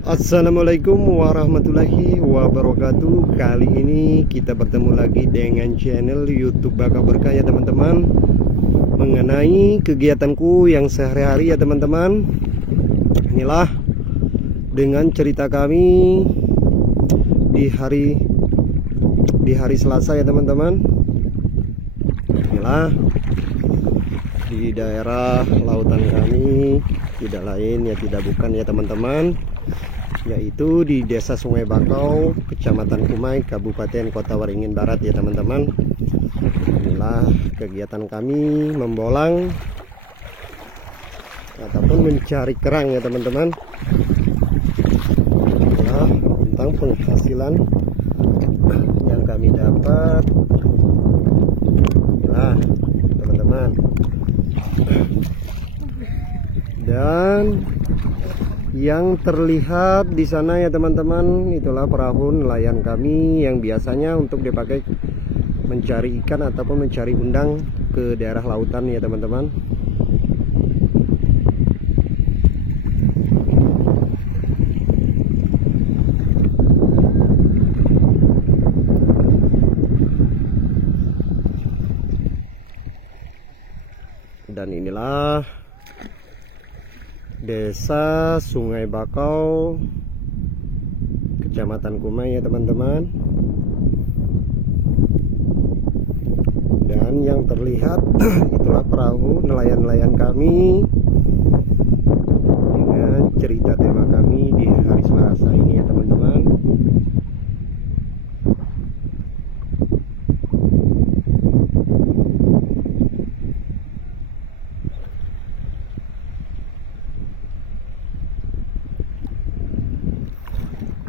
Assalamualaikum warahmatullahi wabarakatuh. Kali ini kita bertemu lagi dengan channel YouTube Baka Berkah ya teman-teman, mengenai kegiatanku yang sehari-hari ya teman-teman. Inilah dengan cerita kami di hari Selasa ya teman-teman. Inilah di daerah lautan kami, tidak lain ya tidak bukan ya teman-teman, yaitu di Desa Sungai Bakau, Kecamatan Kumai, Kabupaten Kota Waringin Barat ya teman-teman. Inilah kegiatan kami membolang ataupun mencari kerang ya teman-teman. Inilah tentang penghasilan yang kami dapat. Nah teman-teman, dan yang terlihat di sana ya teman-teman, itulah perahu nelayan kami yang biasanya untuk dipakai mencari ikan ataupun mencari udang ke daerah lautan ya teman-teman. Dan inilah Desa Sungai Bakau, Kecamatan Kumai ya teman-teman. Dan yang terlihat itulah perahu nelayan-nelayan kami dengan cerita tema kami di hari Selasa ini ya teman-teman.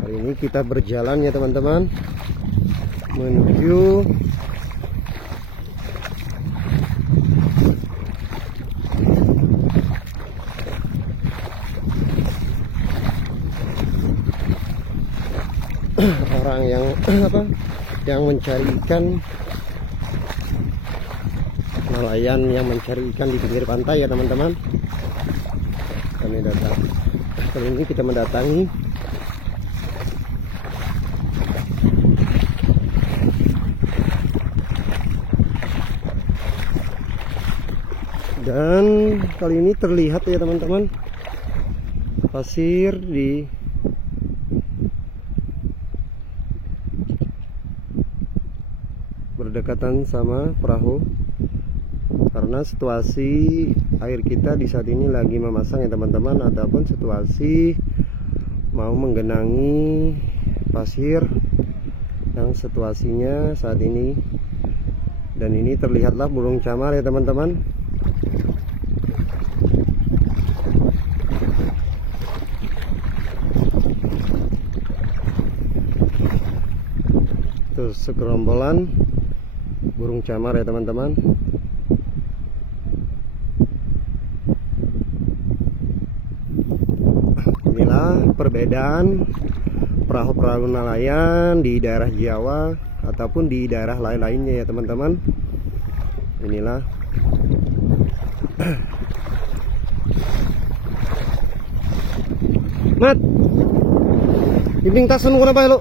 Hari ini kita berjalan ya teman-teman menuju orang yang mencari ikan, nelayan yang mencari ikan di pinggir pantai ya teman-teman. Kali ini kita mendatangi dan kali ini terlihat ya teman-teman pasir di berdekatan sama perahu, karena situasi air kita di saat ini lagi memasang ya teman-teman, ataupun situasi mau menggenangi pasir yang situasinya saat ini. Dan ini terlihatlah burung camar ya teman-teman. Tuh segerombolan burung camar ya teman-teman. Inilah perbedaan perahu-perahu nelayan di daerah Jawa ataupun di daerah lain-lainnya ya teman-teman. Inilah Mat, dinding tasan ko na ba lo?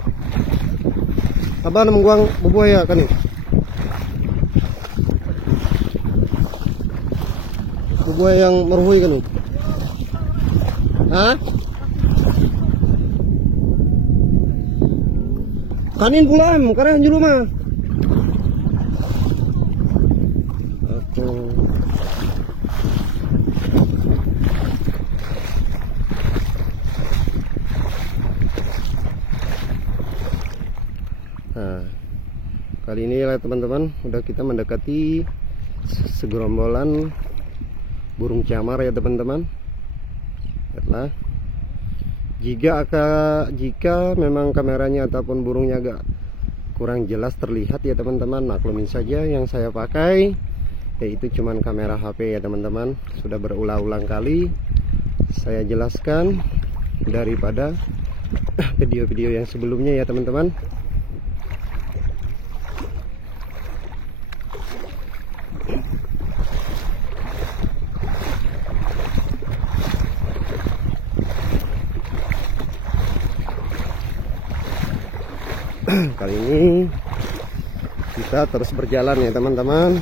Aba namang guwang bubuhay kan eh. Bubuhay yang meruhui kan eh. Ha? Kanin pulaan, karena julu mah. Nah, kali ini ya teman-teman, udah kita mendekati segerombolan burung camar ya teman-teman. Lihatlah. Jika memang kameranya ataupun burungnya agak kurang jelas terlihat ya teman-teman, maklumin saja. Yang saya pakai yaitu cuman kamera HP ya teman-teman. Sudah berulang-ulang kali saya jelaskan daripada video-video yang sebelumnya ya teman-teman. Kali ini kita terus berjalan ya teman-teman,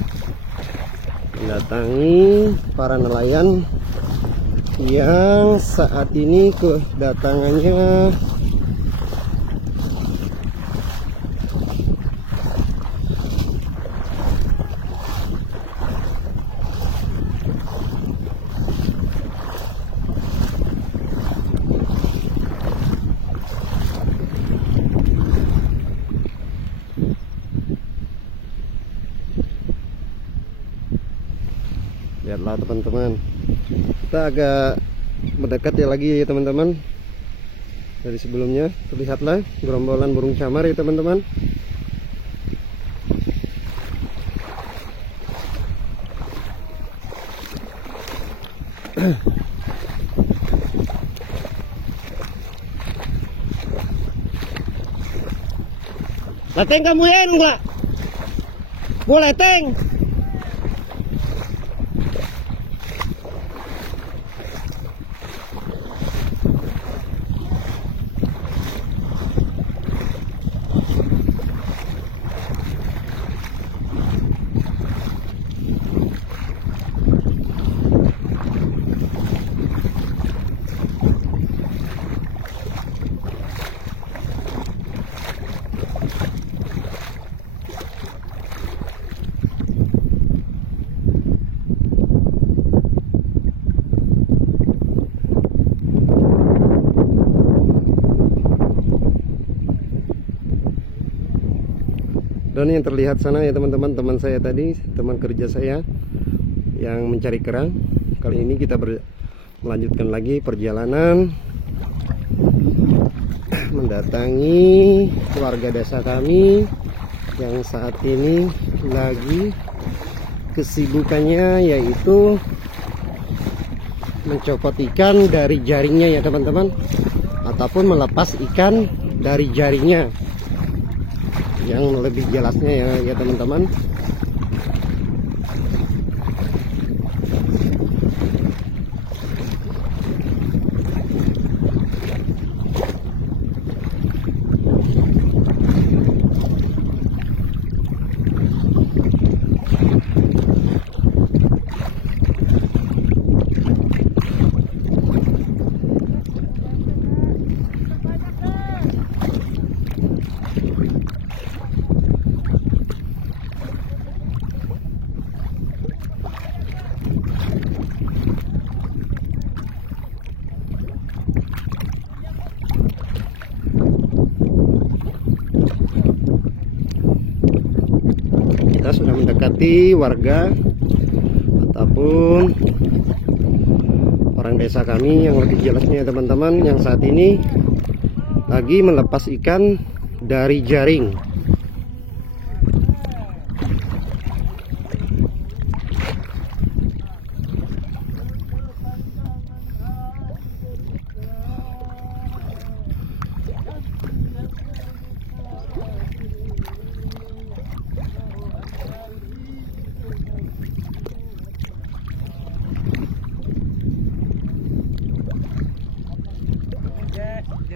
mendatangi para nelayan yang saat ini kedatangannya lihatlah teman-teman, kita agak mendekat ya lagi ya teman-teman. Dari sebelumnya terlihatlah gerombolan burung camar ya teman-teman. Lateng kamu ya enggak? Boleh teng. Dan yang terlihat sana ya teman-teman, teman saya tadi, teman kerja saya yang mencari kerang. Kali ini kita melanjutkan lagi perjalanan mendatangi warga desa kami yang saat ini lagi kesibukannya yaitu mencopot ikan dari jaringnya ya teman-teman, ataupun melepas ikan dari jaringnya. Yang lebih jelasnya ya teman-teman, kita sudah mendekati warga ataupun orang desa kami yang lebih jelasnya teman-teman, yang saat ini lagi melepas ikan dari jaring.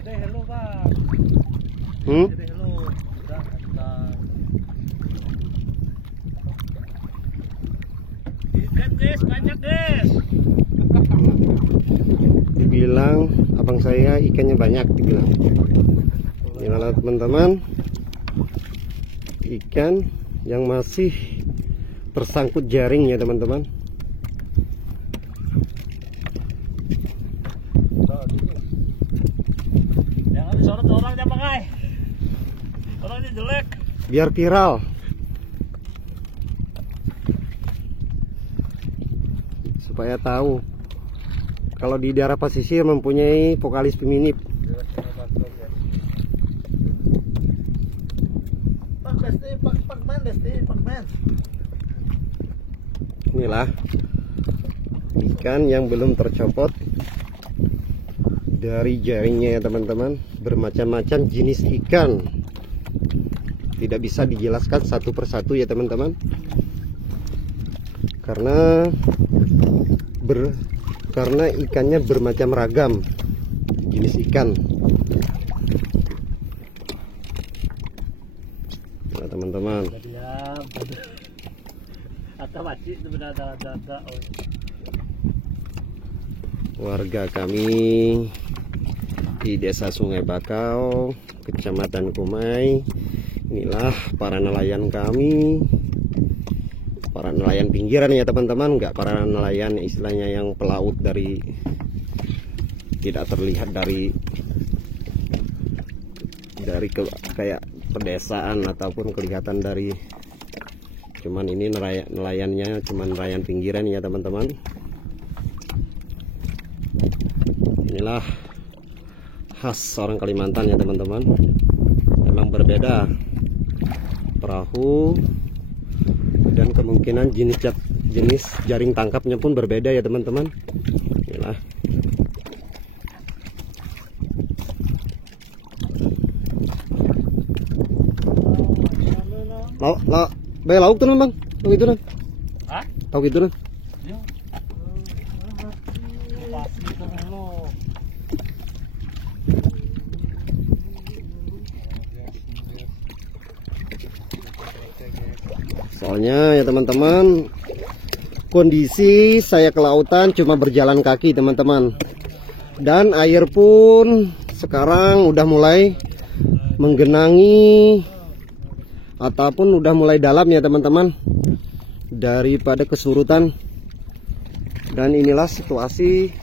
Hello Pak. Hello. Ikan guys, banyak guys. Dibilang abang saya ikannya banyak, dibilang. Inilah teman-teman, ikan yang masih tersangkut jaring ya teman-teman. Jangan disorot orangnya pakai. Orangnya jelek. Biar viral. Supaya tahu kalau di daerah pesisir mempunyai vokalis feminip. Inilah ikan yang belum tercopot dari jaringnya ya teman-teman. Bermacam-macam jenis ikan, tidak bisa dijelaskan satu persatu ya teman-teman, karena ikannya bermacam ragam jenis ikan. teman-teman. Diam. Atau masih sebenarnya ada. Warga kami di Desa Sungai Bakau, Kecamatan Kumai. Inilah para nelayan kami, para nelayan pinggiran ya teman-teman, nggak para nelayan istilahnya yang pelaut dari tidak terlihat dari kayak pedesaan ataupun kelihatan dari, cuman ini nelayannya cuman nelayan pinggiran ya teman-teman. Inilah khas orang Kalimantan ya teman-teman, memang berbeda perahu dan kemungkinan jenis jaring tangkapnya pun berbeda ya teman-teman. Inilah lauk tuh bang, lauk itu kan? Hah? Lauk itu kan? Soalnya ya teman-teman, kondisi saya ke lautan cuma berjalan kaki teman-teman, dan air pun sekarang udah mulai menggenangi ataupun udah mulai dalam ya teman-teman daripada kesurutan. Dan inilah situasi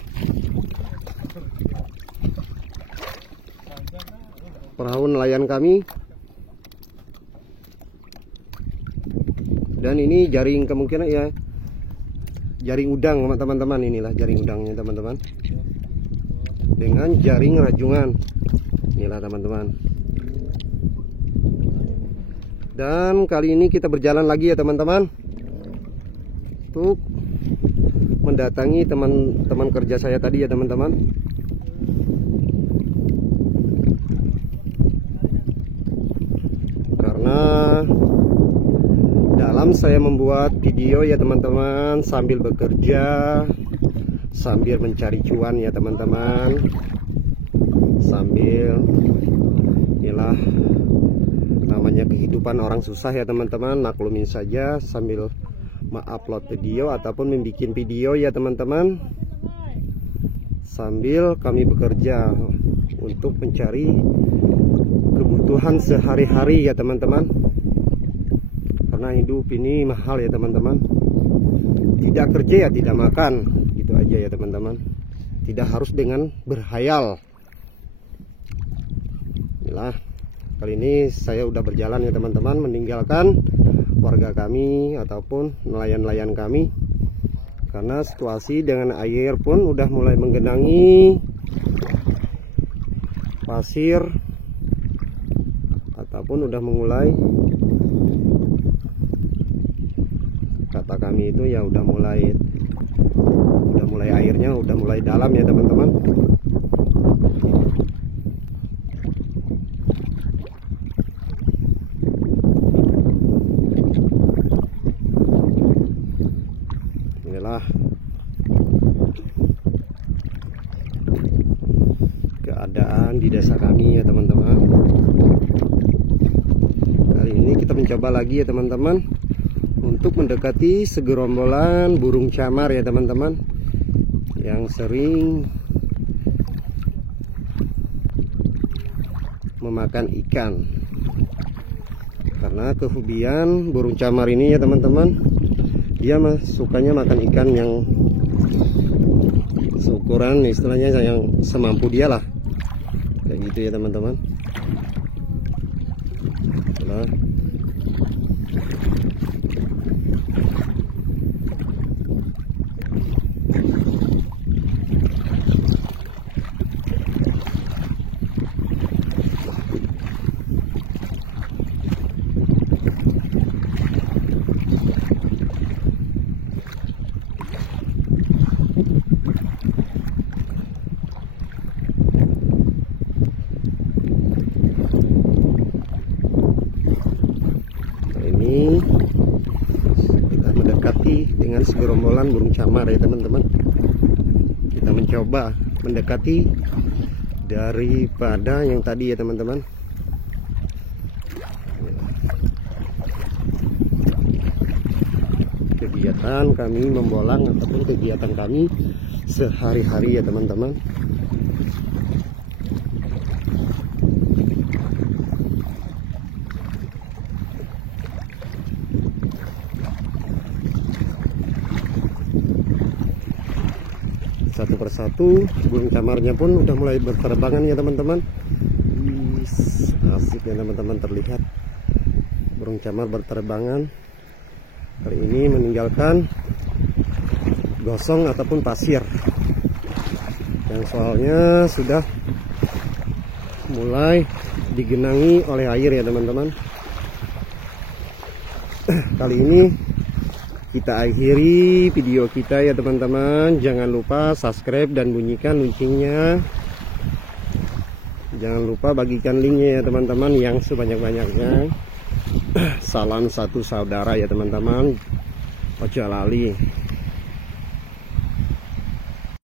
perahu nelayan kami. Dan ini jaring kemungkinan ya jaring udang teman-teman, inilah jaring udangnya teman-teman, dengan jaring rajungan, inilah teman-teman. Dan kali ini kita berjalan lagi ya teman-teman untuk mendatangi teman-teman kerja saya tadi ya teman-teman. Karena dalam saya membuat video ya teman-teman, sambil bekerja, sambil mencari cuan ya teman-teman, sambil inilah namanya kehidupan orang susah ya teman-teman, maklumin saja sambil mengupload video ataupun membuat video ya teman-teman, sambil kami bekerja untuk mencari kebutuhan sehari-hari ya teman-teman. Karena hidup ini mahal ya teman-teman, tidak kerja ya tidak makan, gitu aja ya teman-teman, tidak harus dengan berhayal. Inilah kali ini saya udah berjalan ya teman-teman, meninggalkan warga kami ataupun nelayan-nelayan kami, karena situasi dengan air pun udah mulai menggenangi pasir ataupun udah mulai, kata kami itu ya udah mulai airnya udah mulai dalam ya teman-teman. Inilah keadaan di desa kami ya teman-teman. Kali ini kita mencoba lagi ya teman-teman untuk mendekati segerombolan burung camar ya teman-teman, yang sering memakan ikan. Karena kehobian burung camar ini ya teman-teman, dia sukanya makan ikan yang seukuran istilahnya yang semampu dia lah, kayak gitu ya teman-teman. Nah, ini kita mendekati dengan segerombolan burung camar ya teman-teman. Kita mencoba mendekati daripada yang tadi ya teman-teman. kegiatan kami membolang ataupun kegiatan kami sehari-hari ya teman-teman. Satu persatu burung camarnya pun udah mulai berterbangan ya teman-teman. Asik ya teman-teman, terlihat burung camar berterbangan. Kali ini meninggalkan gosong ataupun pasir yang soalnya sudah mulai digenangi oleh air ya teman-teman. Kali ini kita akhiri video kita ya teman-teman. Jangan lupa subscribe dan bunyikan loncengnya. Jangan lupa bagikan linknya ya teman-teman yang sebanyak-banyaknya. Salam satu saudara ya teman-teman. Ojo lali.